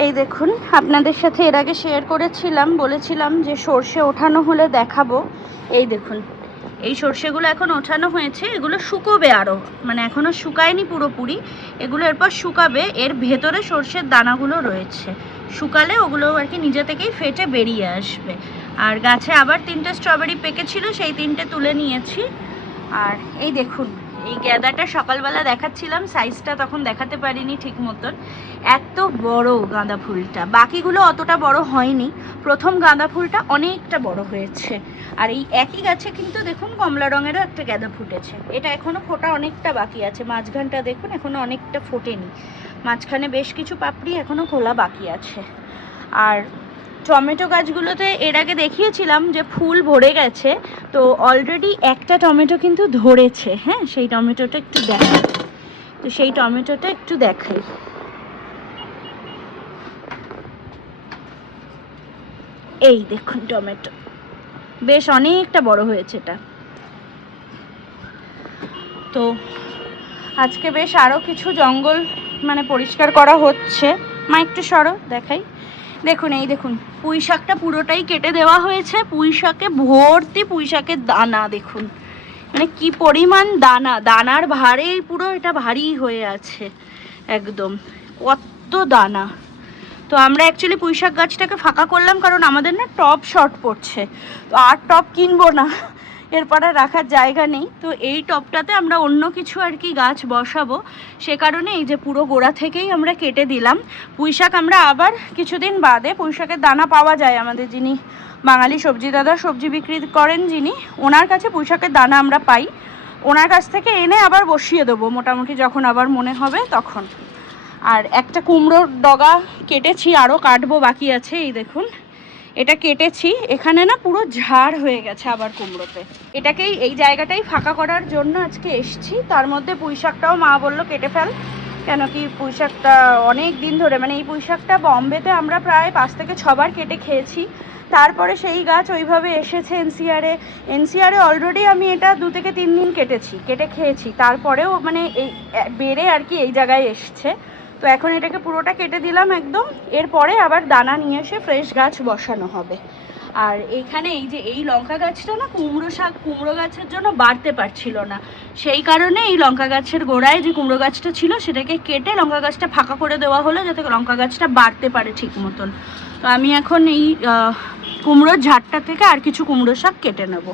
এই দেখুন, আপনাদের সাথে এর আগে শেয়ার করেছিলাম, বলেছিলাম যে সর্ষে ওঠানো হলে দেখাবো। এই দেখুন, এই সর্ষেগুলো এখন ওঠানো হয়েছে, এগুলো শুকোবে আরও মানে এখনও শুকায়নি পুরোপুরি। এগুলো এরপর শুকাবে, এর ভেতরে সর্ষের দানাগুলো রয়েছে। শুকালে ওগুলো আর কি নিজে থেকেই ফেটে বেরিয়ে আসবে। আর গাছে আবার তিনটে স্ট্রবেরি পেকেছিল, সেই তিনটে তুলে নিয়েছি। আর এই দেখুন এই গ্যাদাটা সকালবেলা দেখাচ্ছিলাম সাইজটা তখন দেখাতে পারিনি ঠিক মতন। এত বড় গাঁদা ফুলটা। বাকিগুলো অতটা বড় হয়নি। প্রথম গাঁদা ফুলটা অনেকটা বড় হয়েছে। আর এই একই গাছে কিন্তু দেখুন কমলা রঙেরও একটা গাঁদা ফুটেছে। এটা এখনও ফোটা অনেকটা বাকি আছে। মাঝখানটা দেখুন এখনও অনেকটা ফোটেনি। মাঝখানে বেশ কিছু পাপড়ি এখনও খোলা বাকি আছে। আর টমেটো গাছগুলোতে এর আগে দেখিয়েছিলাম যে ফুল ভরে গেছে, তো অলরেডি একটা টমেটো কিন্তু ধরেছে। হ্যাঁ সেই টমেটোটা একটু দেখাই তো সেই টমেটোটা একটু দেখাই। এই দেখুন টমেটো। বেশ অনেকটা বড় হয়েছে এটা। তো আজকে বেশ আরও কিছু জঙ্গল মানে পরিষ্কার করা হচ্ছে। মা, একটু সরো, দেখাই। দেখুন, এই দেখুন, পুঁই শাকটা পুরোটাই কেটে দেওয়া হয়েছে। পুঁই শাকে ভর্তি, পুঁই শাকের দানা, দেখুন। মানে কি পরিমাণ দানা, দানার ভারেই পুরো এটা ভারী হয়ে আছে, একদম। কত দানা। তো আমরা অ্যাকচুয়ালি পুঁই শাক গাছটাকে ফাঁকা করলাম, কারণ আমাদের না টব শর্ট পড়ছে। তো আর টব কিনবো না। এরপর আর রাখার জায়গা নেই। তো এই টবটাতে আমরা অন্য কিছু আর কি গাছ বসাবো। সে কারণে এই যে পুরো গোড়া থেকেই আমরা কেটে দিলাম। পুঁইশাক আমরা আবার কিছুদিন বাদে, পুঁইশাকের দানা পাওয়া যায় আমাদের যিনি বাঙালি সবজি দাদা, সবজি বিক্রি করেন যিনি, ওনার কাছে পুঁইশাকের দানা আমরা পাই। ওনার কাছ থেকে এনে আবার বসিয়ে দেবো, মোটামুটি যখন আবার মনে হবে তখন। আর একটা কুমড়োর ডগা কেটেছি আরও কাটবো বাকি আছে, এই দেখুন। এটা কেটেছি, এখানে না পুরো ঝাড় হয়ে গেছে আবার কুমড়োতে। এটাকেই, এই জায়গাটাই ফাঁকা করার জন্য আজকে এসছি। তার মধ্যে পুঁই শাকটাও মা বলল, কেটে ফেল। কেন কি পুঁইশাকটা অনেক দিন ধরে মানে এই পুঁইশাকটা বম্বেতে আমরা প্রায় পাঁচ থেকে ছবার কেটে খেয়েছি। তারপরে সেই গাছ ওইভাবে এসেছে এনসিআরে। এনসিআরে অলরেডি আমি এটা দু থেকে তিন দিন কেটেছি, কেটে খেয়েছি। তারপরেও মানে এই বেড়ে আর কি এই জায়গায় এসছে। তো এখন এটাকে পুরোটা কেটে দিলাম একদম। এরপরে আবার দানা নিয়ে এসে ফ্রেশ গাছ বসানো হবে। আর এইখানে এই যে এই লঙ্কা গাছটা না, কুমড়ো শাক, কুমড়ো গাছের জন্য বাড়তে পারছিল না। সেই কারণে এই লঙ্কা গাছের গোড়ায় যে কুমড়ো গাছটা ছিল, সেটাকে কেটে লঙ্কা গাছটা ফাঁকা করে দেওয়া হলো যাতে লঙ্কা গাছটা বাড়তে পারে ঠিক মতন। তো আমি এখন এই কুমড়োর ঝাড়টা থেকে আর কিছু কুমড়ো শাক কেটে নেব।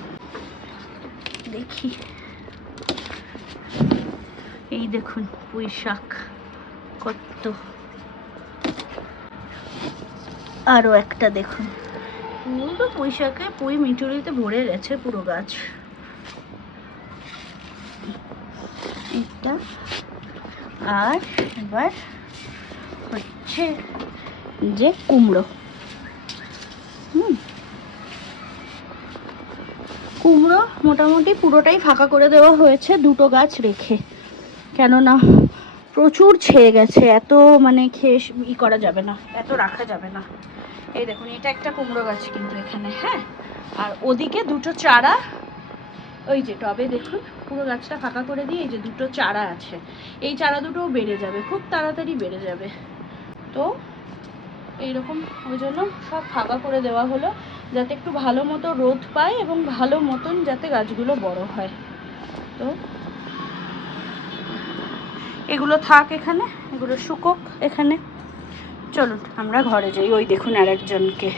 দেখি। এই দেখুন পুঁই শাক। কত? আরও একটা দেখুন। পুরো পুঁই শাকে পুঁই মিটুরিতে ভরে গেছে পুরো গাছ। এটা আর এবার হচ্ছে যে কুমড়ো। হুম। কুমড়ো মোটামুটি পুরোটাই ফাঁকা করে দেওয়া হয়েছে দুটো গাছ রেখে। কেননা প্রচুর ছেয়ে গেছে, এত মানে খেয়ে ই করা যাবে না, এত রাখা যাবে না। এই দেখুন, এটা একটা কুমড়ো গাছ কিন্তু এখানে হ্যাঁ? আর ওদিকে দুটো চারা, ওই যে টবে দেখুন, পুরো গাছটা ফাঁকা করে দিয়ে এই যে দুটো চারা আছে। এই চারা দুটোও বেড়ে যাবে, খুব তাড়াতাড়ি বেড়ে যাবে। তো এইরকম ওই জন্য সব ফাঁকা করে দেওয়া হলো, যাতে একটু ভালো মতো রোদ পায় এবং ভালো মতন যাতে গাছগুলো বড় হয়। তো এগুলো থাক এখানে এগুলো শুকোক এখানে। চলুন আমরা ঘরে যাই। ওই দেখুন আর একজনকে